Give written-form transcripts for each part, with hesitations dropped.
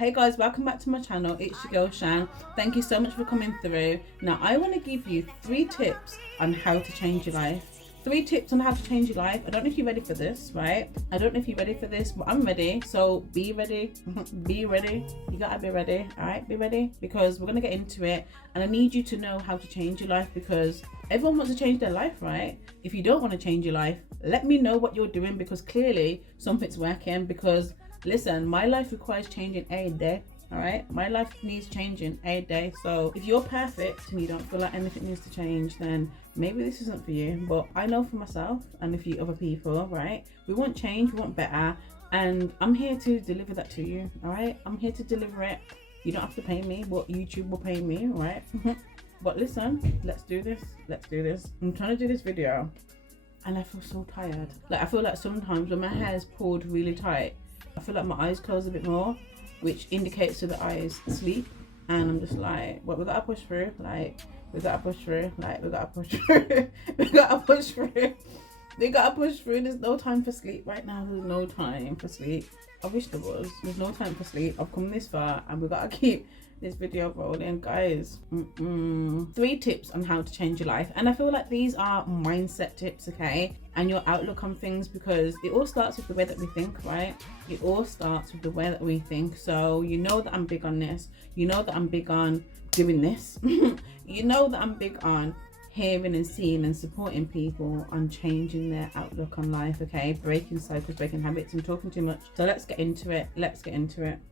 Hey guys, welcome back to my channel. It's your girl Shan. Thank you so much for coming through. Now I want to give you 3 tips on how to change your life. 3 tips on how to change your life. I don't know if you're ready for this, right? I don't know if you're ready for this, but I'm ready. So be ready. Be ready. You gotta be ready. Alright, be ready, because we're gonna get into it, and I need you to know how to change your life, because everyone wants to change their life, right? If you don't want to change your life, let me know what you're doing, because clearly something's working. Because listen, my life requires changing every day. All right, my life needs changing every day. So if you're perfect and you don't feel like anything needs to change, then maybe this isn't for you. But I know for myself and a few other people, right, we want change, we want better, and I'm here to deliver that to you. All right, I'm here to deliver it. You don't have to pay me, but YouTube will pay me, all right? But listen, let's do this. I'm trying to do this video and I feel so tired. Like, I feel like sometimes when my hair is pulled really tight, I feel like my eyes close a bit more, which indicates to the eyes sleep. And I'm just like, well, we gotta push through. We gotta push through. There's no time for sleep right now. There's no time for sleep. I wish there was. There's no time for sleep. I've come this far and we gotta keep this video rolling, guys. 3 tips on how to change your life, and I feel like these are mindset tips, okay, and your outlook on things, because it all starts with the way that we think, right? It all starts with the way that we think. So you know that I'm big on this. You know that I'm big on doing this. You know that I'm big on hearing and seeing and supporting people on changing their outlook on life, okay? Breaking cycles, breaking habits. I'm talking too much, so let's get into it.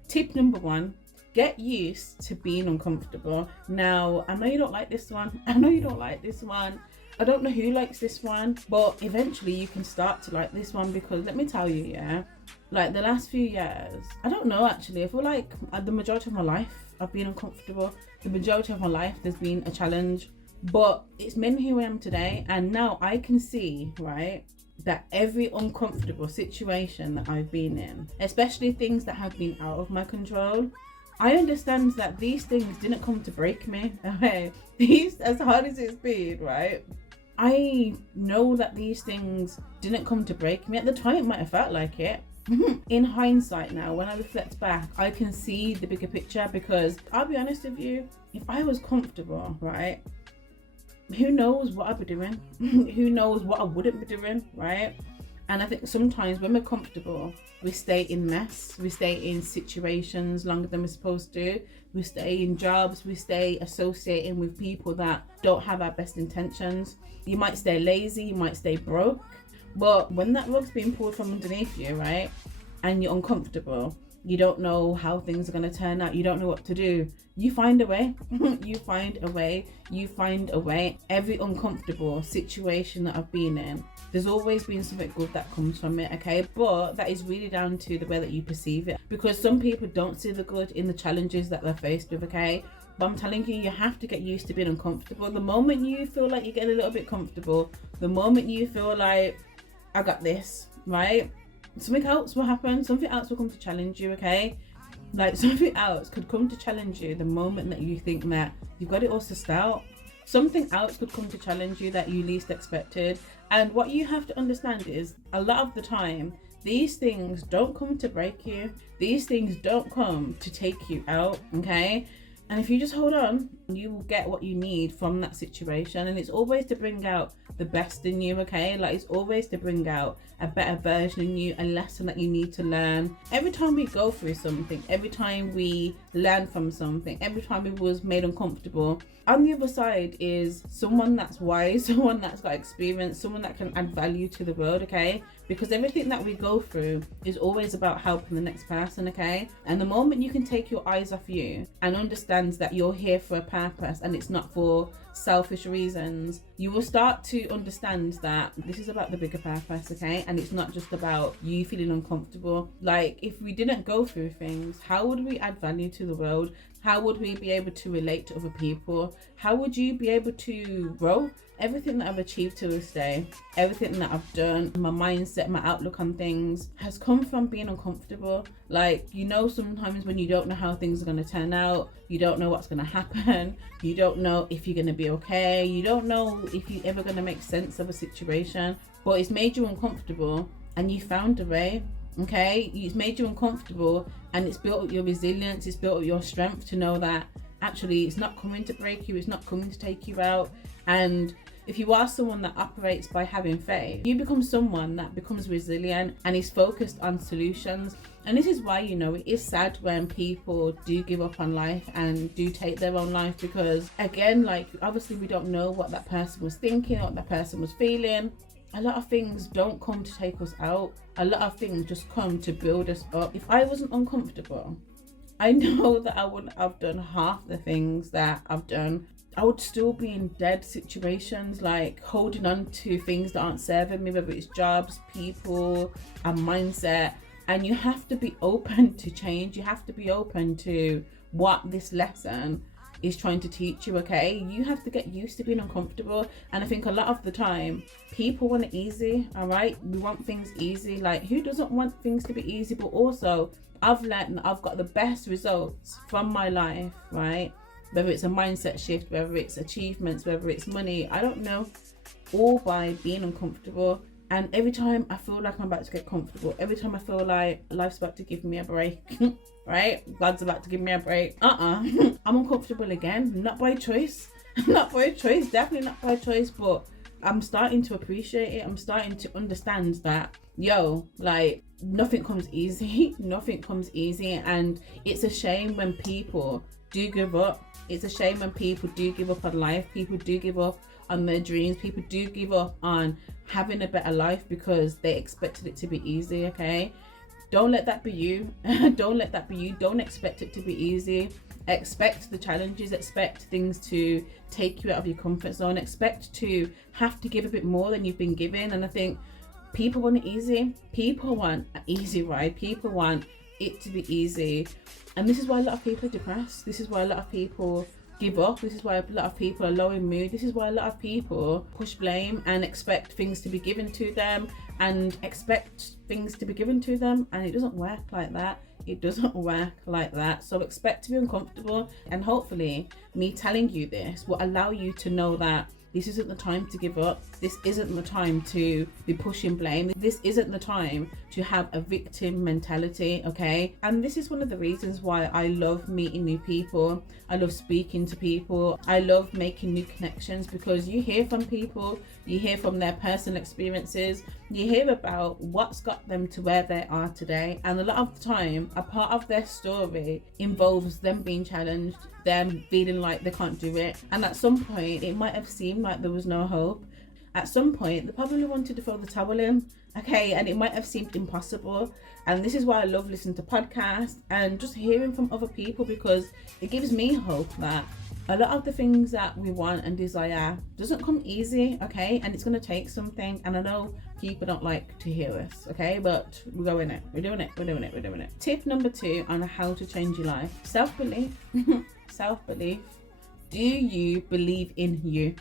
Tip number 1: get used to being uncomfortable. Now, I know you don't like this one. I don't know who likes this one, but eventually you can start to like this one, because let me tell you, yeah, like the last few years, I don't know actually, I feel like the majority of my life I've been uncomfortable. The majority of my life there's been a challenge, but it's mainly who I am today. And now I can see, right, that every uncomfortable situation that I've been in, especially things that have been out of my control, I understand that these things didn't come to break me. Okay, these, as hard as it's been, right, I know that these things didn't come to break me. At the time it might have felt like it. In hindsight now, when I reflect back, I can see the bigger picture, because I'll be honest with you, if I was comfortable, right, who knows what I'd be doing? Who knows what I wouldn't be doing, right? And I think sometimes when we're comfortable, we stay in mess, we stay in situations longer than we're supposed to, we stay in jobs, we stay associating with people that don't have our best intentions. You might stay lazy, you might stay broke, but when that rug's being pulled from underneath you, right, and you're uncomfortable, you don't know how things are going to turn out, you don't know what to do, you find a way. You find a way. Every uncomfortable situation that I've been in, there's always been something good that comes from it, okay? But that is really down to the way that you perceive it, because some people don't see the good in the challenges that they're faced with, okay? But I'm telling you, you have to get used to being uncomfortable. The moment you feel like you're getting a little bit comfortable, the moment you feel like, I got this, right, something else will happen. Something else will come to challenge you, okay? Like, something else could come to challenge you the moment that you think that you've got it all sussed out. Something else could come to challenge you that you least expected. And what you have to understand is, a lot of the time, these things don't come to break you. These things don't come to take you out, okay? And if you just hold on, you will get what you need from that situation. And it's always to bring out the best in you, okay? Like, it's always to bring out a better version in you, a lesson that you need to learn. Every time we go through something, every time we learn from something, every time we was made uncomfortable, on the other side is someone that's wise, someone that's got experience, someone that can add value to the world, okay? Because everything that we go through is always about helping the next person, okay? And the moment you can take your eyes off you and understand that you're here for a purpose and it's not for selfish reasons, you will start to understand that this is about the bigger purpose, okay? And it's not just about you feeling uncomfortable. Like, if we didn't go through things, how would we add value to the world? How would we be able to relate to other people? How would you be able to grow? Everything that I've achieved to this day, everything that I've done, my mindset, my outlook on things has come from being uncomfortable. Like, you know, sometimes when you don't know how things are going to turn out, you don't know what's going to happen, you don't know if you're going to be okay, you don't know if you're ever going to make sense of a situation, but it's made you uncomfortable and you found a way. Okay, it's made you uncomfortable, and it's built up your resilience, it's built up your strength to know that actually it's not coming to break you, it's not coming to take you out. And if you are someone that operates by having faith, you become someone that becomes resilient and is focused on solutions. And this is why, you know, it is sad when people do give up on life and do take their own life, because again, like, obviously we don't know what that person was thinking, what that person was feeling. A lot of things don't come to take us out. A lot of things just come to build us up. If I wasn't uncomfortable, I know that I wouldn't have done half the things that I've done. I would still be in dead situations, like holding on to things that aren't serving me, whether it's jobs, people, and mindset. And you have to be open to change. You have to be open to what this lesson is trying to teach you, okay? You have to get used to being uncomfortable. And I think a lot of the time, people want it easy, all right? We want things easy. Like, who doesn't want things to be easy? But also, I've learned that I've got the best results from my life, right? Whether it's a mindset shift, whether it's achievements, whether it's money, I don't know, all by being uncomfortable. And every time I feel like I'm about to get comfortable, every time I feel like life's about to give me a break, right? God's about to give me a break. I'm uncomfortable again, not by choice, not by choice, definitely not by choice, but I'm starting to appreciate it. I'm starting to understand that, like, nothing comes easy, nothing comes easy. And it's a shame when people do give up. It's a shame when people do give up on life, people do give up on their dreams, people do give up on having a better life because they expected it to be easy, okay? Don't let that be you. Don't let that be you. Don't expect it to be easy. Expect the challenges, expect things to take you out of your comfort zone, expect to have to give a bit more than you've been given. And I think people want it easy. People want an easy ride. People want it to be easy. And this is why a lot of people are depressed. This is why a lot of people give up. This is why a lot of people are low in mood. This is why a lot of people push blame and expect things to be given to them and expect things to be given to them. And it doesn't work like that. It doesn't work like that. So expect to be uncomfortable. And hopefully me telling you this will allow you to know that this isn't the time to give up. This isn't the time to be pushing blame. This isn't the time to have a victim mentality, okay? And this is one of the reasons why I love meeting new people. I love speaking to people. I love making new connections, because you hear from people, you hear from their personal experiences, you hear about what's got them to where they are today. And a lot of the time, a part of their story involves them being challenged, them feeling like they can't do it. And at some point, it might have seemed like there was no hope. At some point, they probably wanted to throw the towel in, okay? And it might have seemed impossible. And this is why I love listening to podcasts and just hearing from other people, because it gives me hope that a lot of the things that we want and desire doesn't come easy, okay? And it's going to take something. And I know people don't like to hear this, okay? But we're going it. We're doing it. We're doing it. We're doing it. Tip number 2 on how to change your life. Self-belief. Self-belief. Do you believe in you?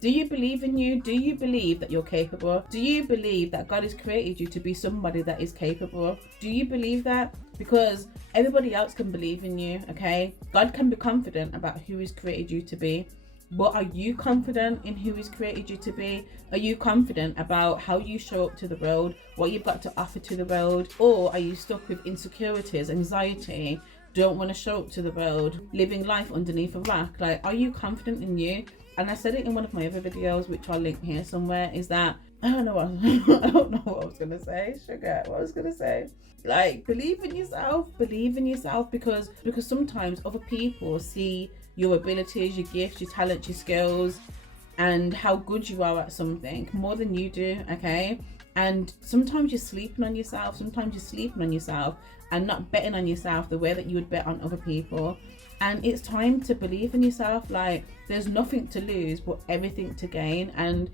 Do you believe in you? Do you believe that you're capable? Do you believe that God has created you to be somebody that is capable? Do you believe that? Because everybody else can believe in you, okay? God can be confident about who He's created you to be. But are you confident in who He's created you to be? Are you confident about how you show up to the world, what you've got to offer to the world? Or are you stuck with insecurities, anxiety, don't want to show up to the world, living life underneath a rock? Like, are you confident in you? And I said it in one of my other videos, which I'll link here somewhere, is that I don't know what I was gonna say. Sugar, what I was gonna say. Like, believe in yourself, because sometimes other people see your abilities, your gifts, your talents, your skills, and how good you are at something more than you do, okay? And sometimes you're sleeping on yourself, and not betting on yourself the way that you would bet on other people. And it's time to believe in yourself. Like, there's nothing to lose but everything to gain. And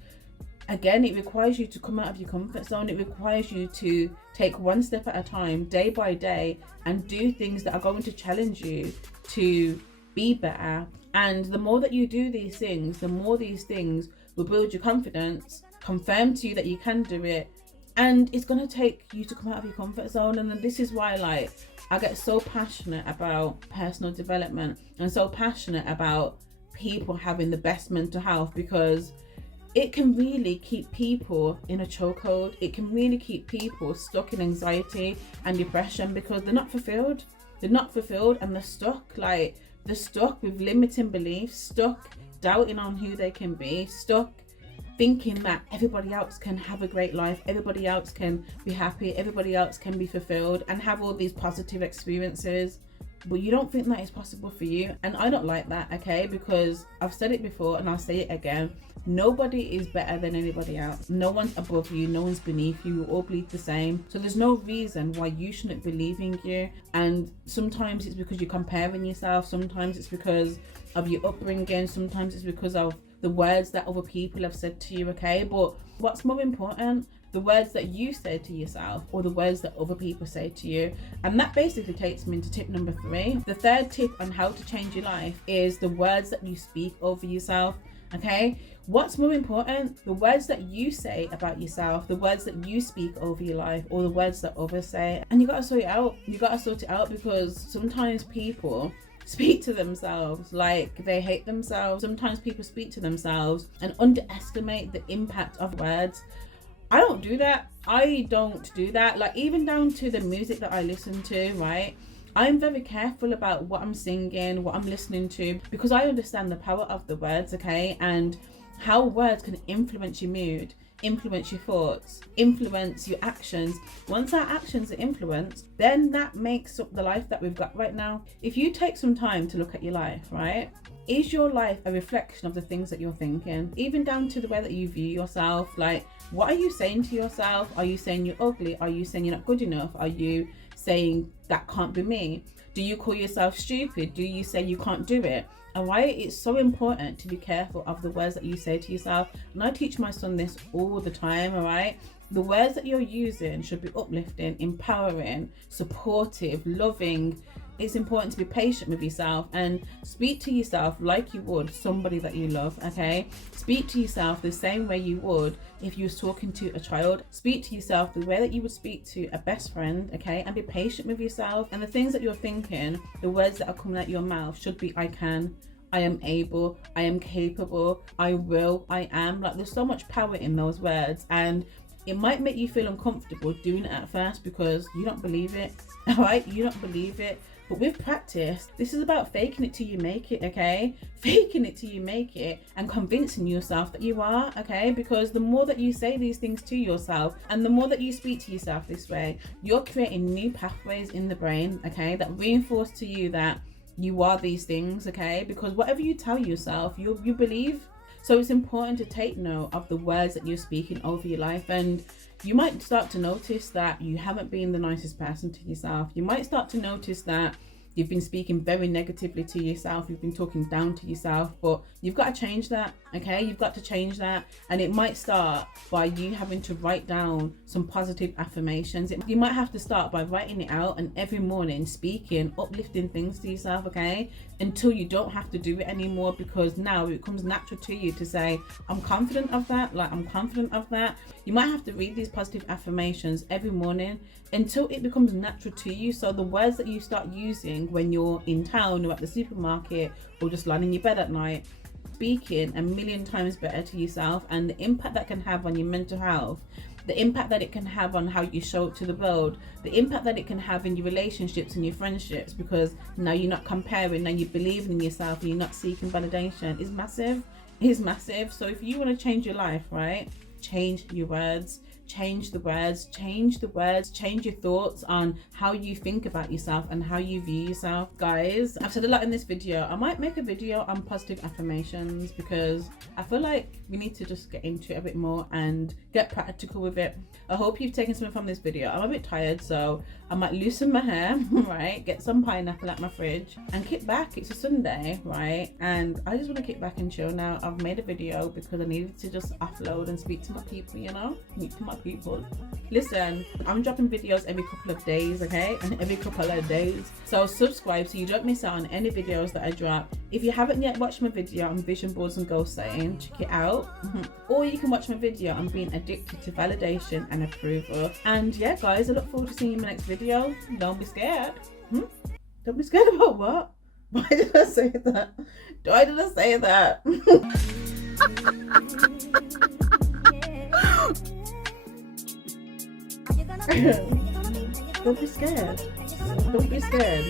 again, it requires you to come out of your comfort zone. It requires you to take one step at a time, day by day, and do things that are going to challenge you to be better. And the more that you do these things, the more these things will build your confidence, confirm to you that you can do it, and it's going to take you to come out of your comfort zone. And then this is why, like, I get so passionate about personal development and so passionate about people having the best mental health, because it can really keep people in a chokehold. It can really keep people stuck in anxiety and depression because they're not fulfilled. They're not fulfilled and they're stuck. Like, they're stuck with limiting beliefs, stuck doubting on who they can be, stuck thinking that everybody else can have a great life, everybody else can be happy, everybody else can be fulfilled and have all these positive experiences. But you don't think that is possible for you. And I don't like that, okay? Because I've said it before and I'll say it again. Nobody is better than anybody else. No one's above you, no one's beneath you. We all bleed the same. So there's no reason why you shouldn't believe in you. And sometimes it's because you're comparing yourself. Sometimes it's because of your upbringing. Sometimes it's because of the words that other people have said to you, okay? But what's more important? The words that you say to yourself or the words that other people say to you. And that basically takes me into tip number 3. The third tip on how to change your life is the words that you speak over yourself, okay? What's more important? The words that you say about yourself, the words that you speak over your life, or the words that others say. And you gotta sort it out. You gotta sort it out because sometimes people speak to themselves like they hate themselves. Sometimes people speak to themselves and underestimate the impact of words. I don't do that. Like, even down to the music that I listen to, right? I'm very careful about what I'm singing, what I'm listening to, because I understand the power of the words, okay? And how words can influence your mood, influence your thoughts, influence your actions. Once our actions are influenced, then that makes up the life that we've got right now. If you take some time to look at your life, right? Is your life a reflection of the things that you're thinking? Even down to the way that you view yourself. Like, what are you saying to yourself? Are you saying you're ugly? Are you saying you're not good enough? Are you saying that can't be me? Do you call yourself stupid? Do you say you can't do it? And why it's so important to be careful of the words that you say to yourself. And I teach my son this all the time, all right? The words that you're using should be uplifting, empowering, supportive, loving. It's important to be patient with yourself and speak to yourself like you would somebody that you love, okay? Speak to yourself the same way you would if you was talking to a child. Speak to yourself the way that you would speak to a best friend, okay? And be patient with yourself. And the things that you're thinking, the words that are coming out your mouth should be, I can, I am able, I am capable, I will, I am. Like, there's so much power in those words. And it might make you feel uncomfortable doing it at first because you don't believe it, all right? You don't believe it. But with practice, this is about faking it till you make it, okay? Faking it till you make it and convincing yourself that you are, okay? Because the more that you say these things to yourself and the more that you speak to yourself this way, you're creating new pathways in the brain, okay? That reinforce to you that you are these things, okay? Because whatever you tell yourself, you believe. So it's important to take note of the words that you're speaking over your life. And you might start to notice that you haven't been the nicest person to yourself. You might start to notice that you've been speaking very negatively to yourself. You've been talking down to yourself, but you've got to change that, okay? You've got to change that. And it might start by you having to write down some positive affirmations. You might have to start by writing it out and every morning speaking, uplifting things to yourself, okay? Until you don't have to do it anymore, because now it becomes natural to you to say, I'm confident of that, like I'm confident of that. You might have to read these positive affirmations every morning until it becomes natural to you. So the words that you start using when you're in town or at the supermarket or just lying in your bed at night, speaking a million times better to yourself, and the impact that can have on your mental health, the impact that it can have on how you show up to the world, the impact that it can have in your relationships and your friendships, because now you're not comparing, now you're believing in yourself and you're not seeking validation, is massive. Is massive. So if you want to change your life, right, change your words, change the words, change your thoughts on how you think about yourself and how you view yourself. Guys, I've said a lot in this video. I might make a video on positive affirmations because I feel like we need to just get into it a bit more and get practical with it. I hope you've taken something from this video. I'm a bit tired, so I might loosen my hair, right, get some pineapple at my fridge and kick back. It's a Sunday, right, and I just want to kick back and chill now. I've made a video because I needed to just offload and speak to my people, you know, meet to my people. Listen, I'm dropping videos every couple of days, okay, and every couple of days, so subscribe so you don't miss out on any videos that I drop. If you haven't yet watched my video on vision boards and goal setting, check it out. Or you can watch my video on being addicted to validation and approval. And yeah, guys, I look forward to seeing you in my next video. Don't be scared. Don't be scared about what? Why did I say that? Why did I say that? Don't be scared. Don't be scared.